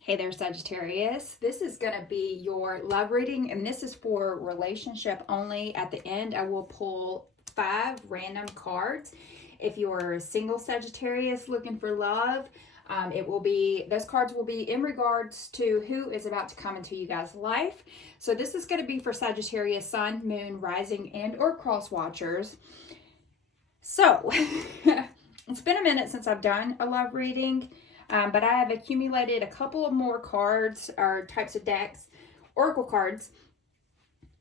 Hey there, Sagittarius. This is going to be your love reading, and this is for relationship only. At the end, I will pull 5 random cards. If you're a single Sagittarius looking for love, those cards will be in regards to who is about to come into you guys' life. So this is going to be for Sagittarius, Sun, Moon, Rising, and or Cross Watchers. So it's been a minute since I've done a love reading. But I have accumulated a couple of more cards or types of decks, oracle cards,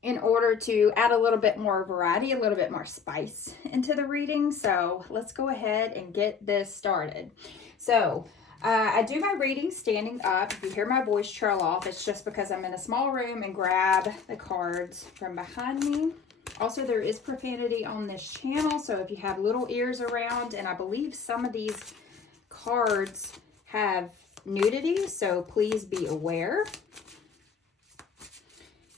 in order to add a little bit more variety, a little bit more spice into the reading. So let's go ahead and get this started. So I do my reading standing up. If you hear my voice trail off, it's just because I'm in a small room and grab the cards from behind me. Also, there is profanity on this channel, so if you have little ears around, and I believe some of these cards have nudity, so please be aware.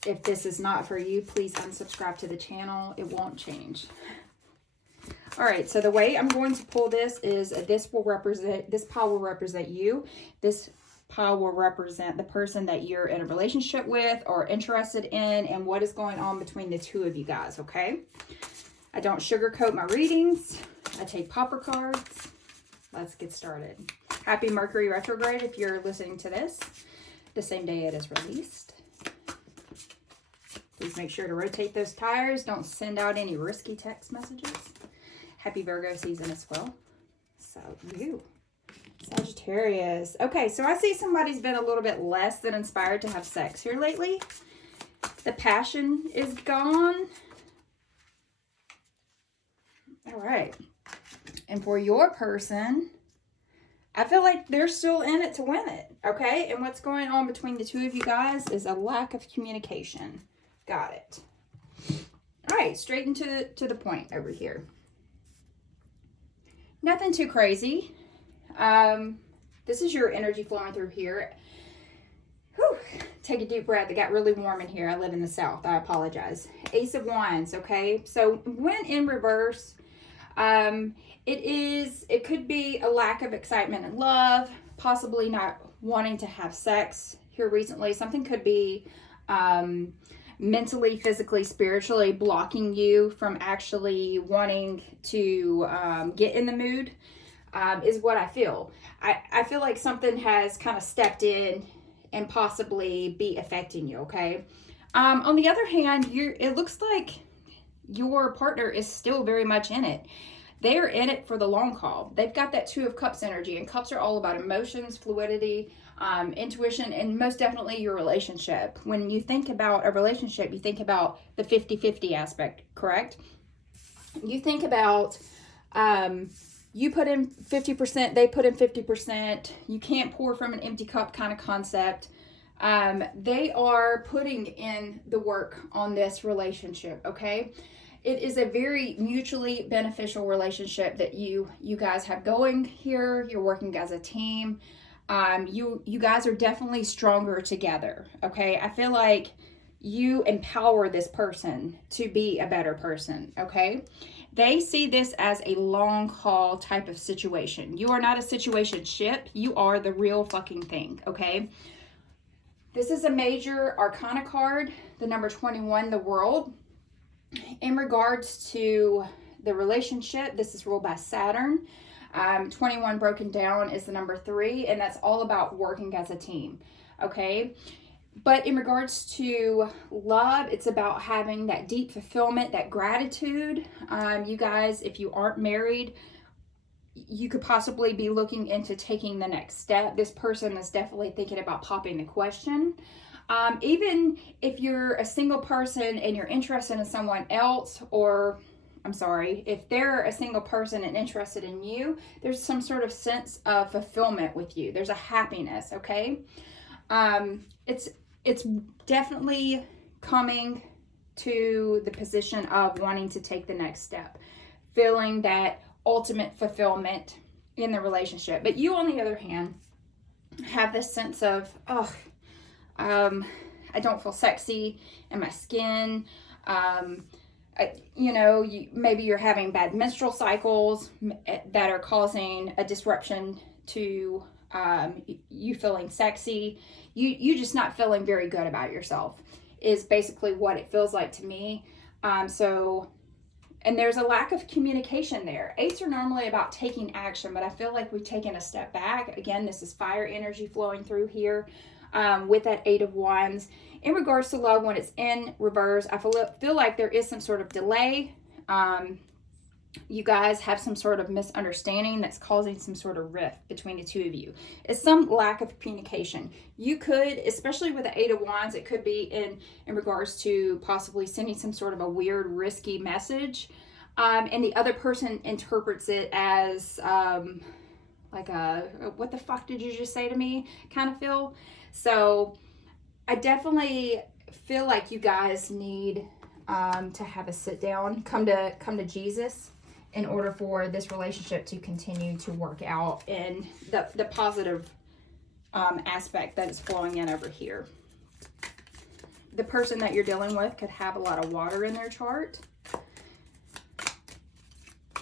If this is not for you, please unsubscribe to the channel. It won't change. All right, so the way I'm going to pull this is this pile will represent you. This pile will represent the person that you're in a relationship with or interested in, and what is going on between the two of you guys, okay? I don't sugarcoat my readings. I take popper cards. Let's get started. Happy Mercury retrograde if you're listening to this the same day it is released. Please make sure to rotate those tires. Don't send out any risky text messages. Happy Virgo season as well. So you, Sagittarius. Okay, so I see somebody's been a little bit less than inspired to have sex here lately. The passion is gone. All right. And for your person, I feel like they're still in it to win it, okay? And what's going on between the two of you guys is a lack of communication. Got it. All right, straight into the point over here. Nothing too crazy. This is your energy flowing through here. Whew. Take a deep breath. It got really warm in here. I live in the South. I apologize. Ace of Wands, okay? So when in reverse, it could be a lack of excitement and love, possibly not wanting to have sex here recently. Something could be mentally, physically, spiritually blocking you from actually wanting to get in the mood, is what I feel. I feel like something has kind of stepped in and possibly be affecting you, okay? On the other hand, it looks like your partner is still very much in it. They're in it for the long haul. They've got that 2 of Cups energy, and cups are all about emotions, fluidity, intuition, and most definitely your relationship. When you think about a relationship, you think about the 50-50 aspect, correct? You think about you put in 50%, they put in 50%. You can't pour from an empty cup kind of concept. They are putting in the work on this relationship, okay? It is a very mutually beneficial relationship that you guys have going here. You're working as a team. You guys are definitely stronger together, okay? I feel like you empower this person to be a better person, okay? They see this as a long haul type of situation. You are not a situationship. You are the real fucking thing, okay? This is a major arcana card, the number 21, the World. In regards to the relationship, this is ruled by Saturn. 21 broken down is the number 3, and that's all about working as a team, okay? But in regards to love, it's about having that deep fulfillment, that gratitude. You guys, if you aren't married, you could possibly be looking into taking the next step. This person is definitely thinking about popping the question. Even if you're a single person and you're interested in someone else, or if they're a single person and interested in you, there's some sort of sense of fulfillment with you. There's a happiness, okay? It's definitely coming to the position of wanting to take the next step, feeling that ultimate fulfillment in the relationship. But you, on the other hand, have this sense of, I don't feel sexy in my skin. You know, maybe you're having bad menstrual cycles that are causing a disruption to you feeling sexy. You just not feeling very good about yourself is basically what it feels like to me. And there's a lack of communication there. 8s are normally about taking action, but I feel like we've taken a step back. Again, this is fire energy flowing through here with that 8 of Wands. In regards to love, when it's in reverse, I feel like there is some sort of delay. You guys have some sort of misunderstanding that's causing some sort of rift between the two of you. It's some lack of communication. You could, especially with the 8 of Wands, it could be in regards to possibly sending some sort of a weird, risky message. And the other person interprets it as like a, what the fuck did you just say to me kind of feel. So I definitely feel like you guys need to have a sit down, come to Jesus in order for this relationship to continue to work out in the positive aspect that is flowing in over here. The person that you're dealing with could have a lot of water in their chart.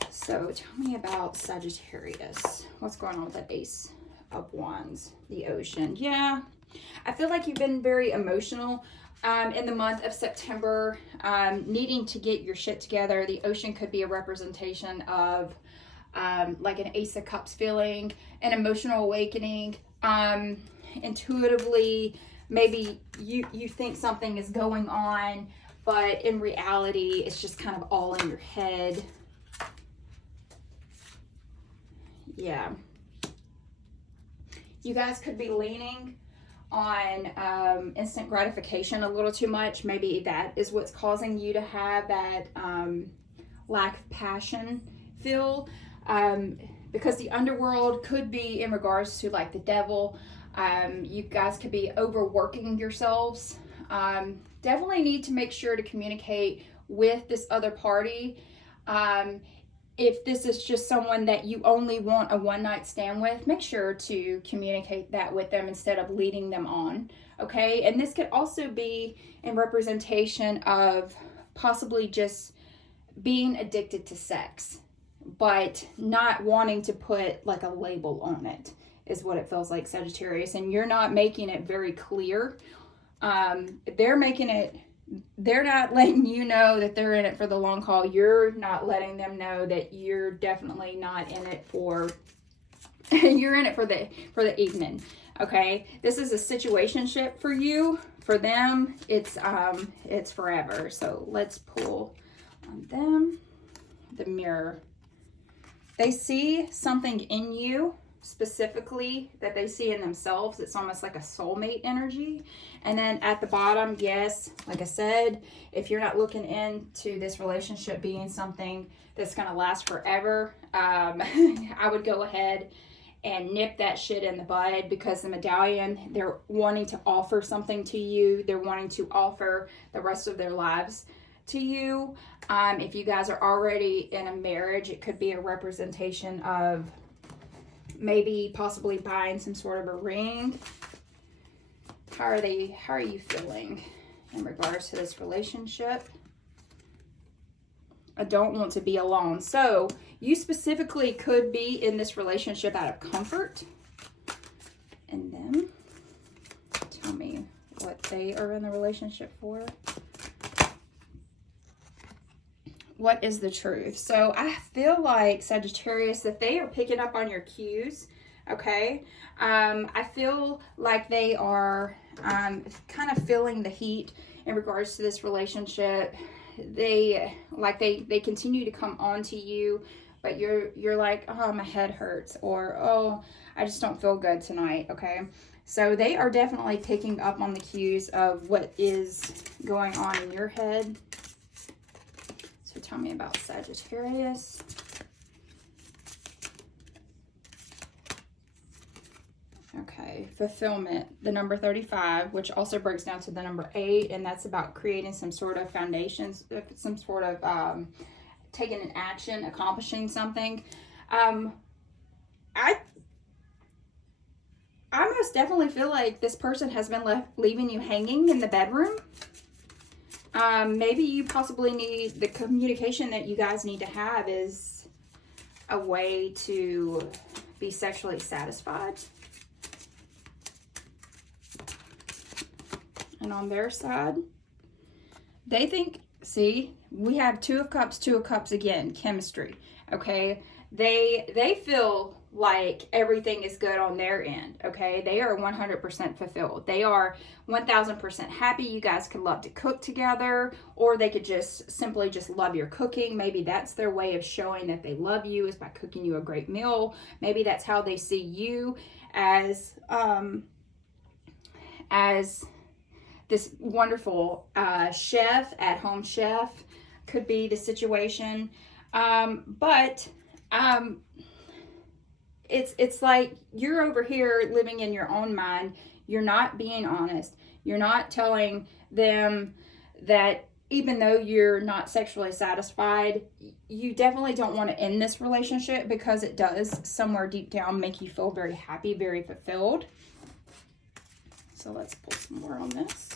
So tell me about Sagittarius. What's going on with that Ace of Wands? The ocean. Yeah, I feel like you've been very emotional in the month of September, needing to get your shit together. The ocean could be a representation of like an Ace of Cups feeling, an emotional awakening. Intuitively, maybe you think something is going on, but in reality, it's just kind of all in your head. Yeah. You guys could be leaning on instant gratification a little too much. Maybe that is what's causing you to have that lack of passion feel, because the underworld could be in regards to like the devil. You guys could be overworking yourselves. Definitely need to make sure to communicate with this other party. If this is just someone that you only want a one-night stand with, make sure to communicate that with them instead of leading them on, okay? And this could also be in representation of possibly just being addicted to sex, but not wanting to put like a label on it is what it feels like, Sagittarius. And you're not making it very clear. They're not letting you know that they're in it for the long haul. You're not letting them know that you're definitely not in it for you're in it for the evening. Okay, this is a situationship for you. For them, it's forever. So let's pull on them. The Mirror. They see something in you specifically that they see in themselves. It's almost like a soulmate energy. And then at the bottom, yes, like I said, if you're not looking into this relationship being something that's going to last forever, I would go ahead and nip that shit in the bud, because the medallion, they're wanting to offer something to you. They're wanting to offer the rest of their lives to you. If you guys are already in a marriage, it could be a representation of maybe possibly buying some sort of a ring. How are you feeling in regards to this relationship? I don't want to be alone. So you specifically could be in this relationship out of comfort. And then tell me what they are in the relationship for. What is the truth? So I feel like, Sagittarius, that they are picking up on your cues, okay? I feel like they are kind of feeling the heat in regards to this relationship. They continue to come on to you, but you're like, oh, my head hurts, or oh, I just don't feel good tonight, okay? So they are definitely picking up on the cues of what is going on in your head. So tell me about Sagittarius. Okay, fulfillment, the number 35, which also breaks down to the number 8, and that's about creating some sort of foundations, some sort of taking an action, accomplishing something. I most most definitely feel like this person has been leaving you hanging in the bedroom. Maybe you possibly need, the communication that you guys need to have is a way to be sexually satisfied. And on their side, they think, see, we have Two of Cups again, chemistry, okay? They feel like everything is good on their end, okay? They are 100% fulfilled. They are 1000% happy. You guys could love to cook together, or they could just simply just love your cooking. Maybe that's their way of showing that they love you, is by cooking you a great meal. Maybe that's how they see you as this wonderful chef, at-home chef. Could be the situation. It's like you're over here living in your own mind. You're not being honest. You're not telling them that even though you're not sexually satisfied, you definitely don't want to end this relationship, because it does somewhere deep down make you feel very happy, very fulfilled. So let's pull some more on this.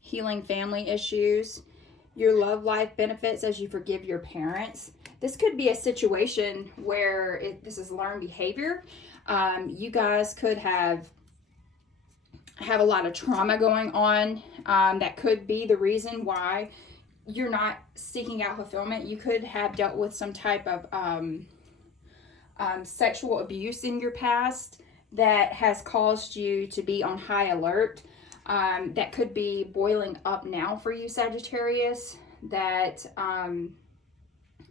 Healing family issues. Your love life benefits as you forgive your parents. This could be a situation where this is learned behavior. You guys could have a lot of trauma going on. That could be the reason why you're not seeking out fulfillment. You could have dealt with some type of sexual abuse in your past that has caused you to be on high alert. That could be boiling up now for you, Sagittarius. That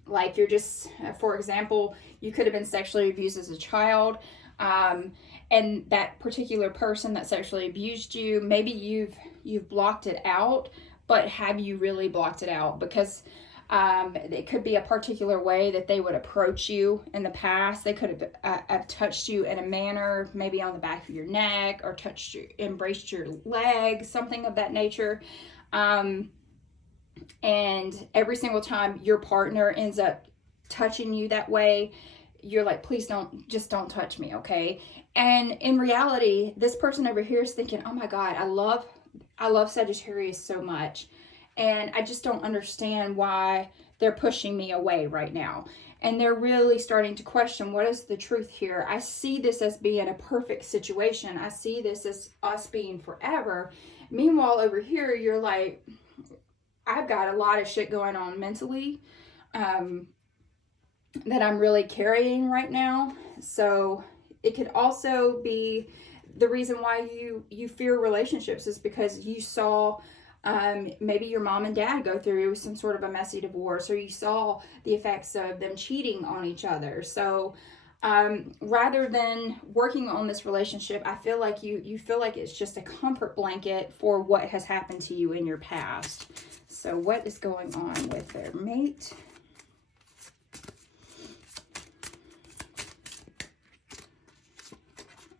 like you're just, for example, you could have been sexually abused as a child, and that particular person that sexually abused you, maybe you've blocked it out, but have you really blocked it out? Because it could be a particular way that they would approach you in the past. They could have touched you in a manner, maybe on the back of your neck, or touched you, embraced your leg, something of that nature. And every single time your partner ends up touching you that way, you're like, please just don't touch me, okay? And in reality, this person over here is thinking, oh my God, I love Sagittarius so much, and I just don't understand why they're pushing me away right now. And they're really starting to question, what is the truth here? I see this as being a perfect situation. I see this as us being forever. Meanwhile, over here, you're like, I've got a lot of shit going on mentally that I'm really carrying right now. So it could also be the reason why you fear relationships is because you saw maybe your mom and dad go through some sort of a messy divorce, or you saw the effects of them cheating on each other. So rather than working on this relationship, I feel like you feel like it's just a comfort blanket for what has happened to you in your past. So what is going on with their mate?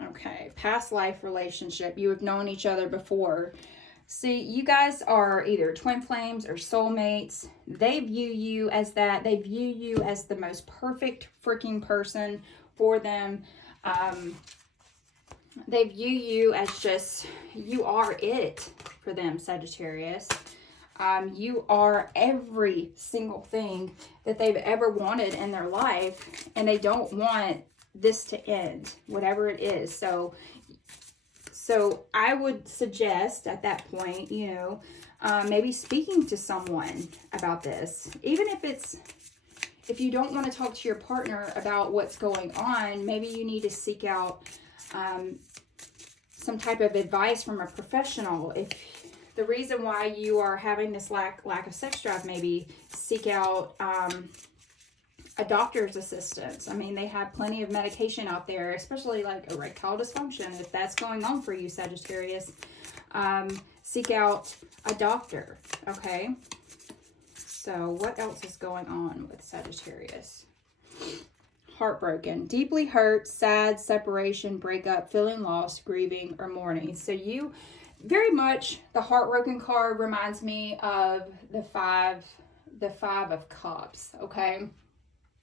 Okay, past life relationship. You have known each other before. See, you guys are either twin flames or soulmates. They view you as that. They view you as the most perfect freaking person for them. They view you as just, you are it for them, Sagittarius. You are every single thing that they've ever wanted in their life, and they don't want this to end, whatever it is. So I would suggest at that point, maybe speaking to someone about this. Even if you don't want to talk to your partner about what's going on, maybe you need to seek out some type of advice from a professional. If the reason why you are having this lack of sex drive, maybe seek out a doctor's assistance. I mean, they have plenty of medication out there, especially like erectile dysfunction. If that's going on for you, Sagittarius, seek out a doctor, okay? So what else is going on with Sagittarius? Heartbroken, deeply hurt, sad, separation, breakup, feeling lost, grieving, or mourning. So you, very much, the heartbroken card reminds me of the five of cups, okay?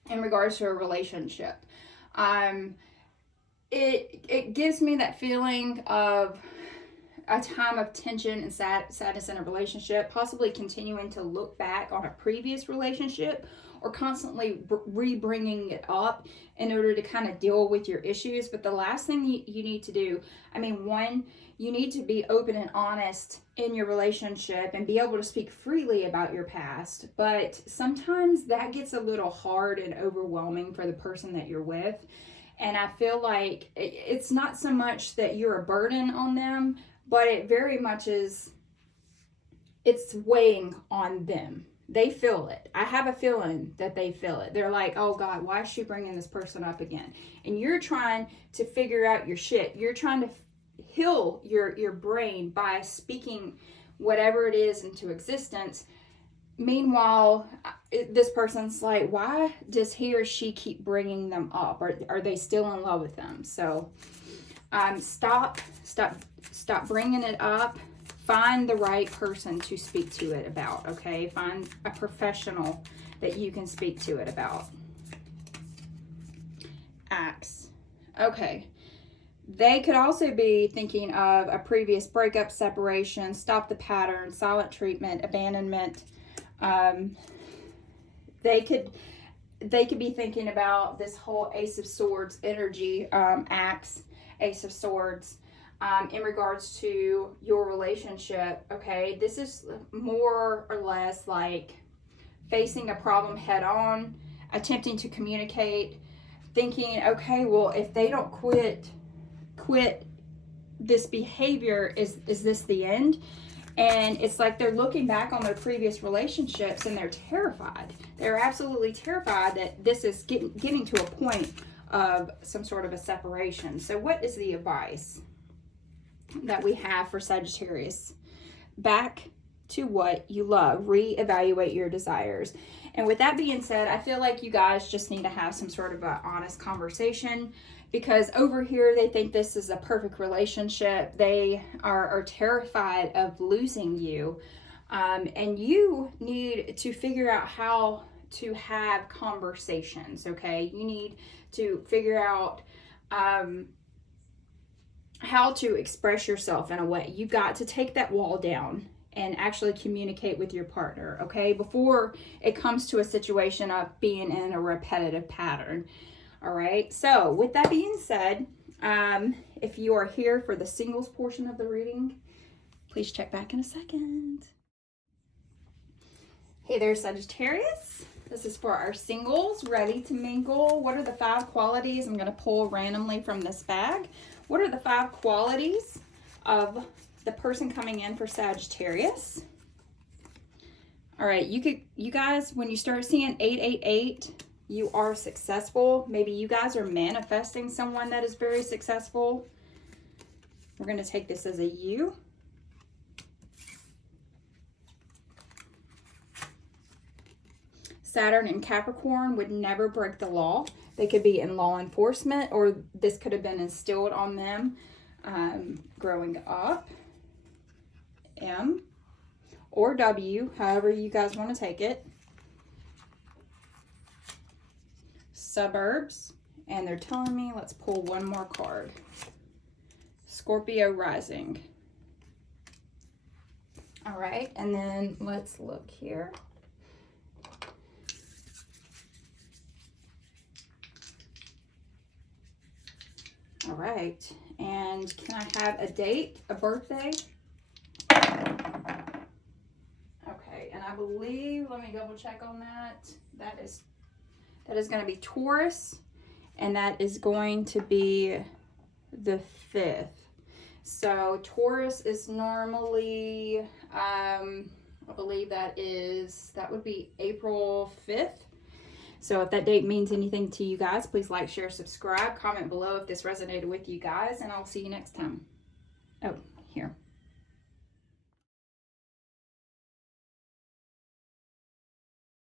In regards to a relationship. it gives me that feeling of a time of tension and sadness in a relationship, possibly continuing to look back on a previous relationship, or constantly re-bringing it up in order to kind of deal with your issues. But the last thing you need to do, I mean, one, you need to be open and honest in your relationship and be able to speak freely about your past. But sometimes that gets a little hard and overwhelming for the person that you're with. And I feel like it's not so much that you're a burden on them, but it very much is, it's weighing on them. They feel it. I have a feeling that they feel it. They're like, oh God, why is she bringing this person up again? And you're trying to figure out your shit. You're trying to heal your brain by speaking whatever it is into existence. Meanwhile, this person's like, why does he or she keep bringing them up? Are they still in love with them? So stop bringing it up. Find the right person to speak to it about, okay? Find a professional that you can speak to it about. Axe. Okay. They could also be thinking of a previous breakup, separation, stop the pattern, silent treatment, abandonment. They could be thinking about this whole Ace of Swords energy, Axe, Ace of Swords. In regards to your relationship, okay, this is more or less like facing a problem head on, attempting to communicate, thinking, okay, well, if they don't quit this behavior, is this the end? And it's like they're looking back on their previous relationships and they're terrified. They're absolutely terrified that this is getting to a point of some sort of a separation. So what is the advice that we have for Sagittarius? Back to what you love. Reevaluate your desires. And with that being said, I feel like you guys just need to have some sort of an honest conversation, because over here they think this is a perfect relationship. They are terrified of losing you. And you need to figure out how to have conversations, okay? You need to figure out how to express yourself in a way. You got to take that wall down and actually communicate with your partner, okay? Before it comes to a situation of being in a repetitive pattern, all right? So with that being said, if you are here for the singles portion of the reading, please check back in a second. Hey there, Sagittarius. This is for our singles ready to mingle. What are the 5 qualities? I'm going to pull randomly from this bag. What are the 5 qualities of the person coming in for Sagittarius? All right, you guys, when you start seeing 888, you are successful. Maybe you guys are manifesting someone that is very successful. We're going to take this as a U. Saturn and Capricorn would never break the law. They could be in law enforcement, or this could have been instilled on them growing up. M or W, however you guys want to take it. Suburbs, and they're telling me, let's pull one more card. Scorpio rising. All right, and then let's look here. All right, and can I have a date, a birthday? Okay, and I believe, let me double check on that. That is going to be Taurus, and that is going to be the 5th. So Taurus is normally, I believe that would be April 5th. So if that date means anything to you guys, please like, share, subscribe, comment below if this resonated with you guys, and I'll see you next time. Oh, here.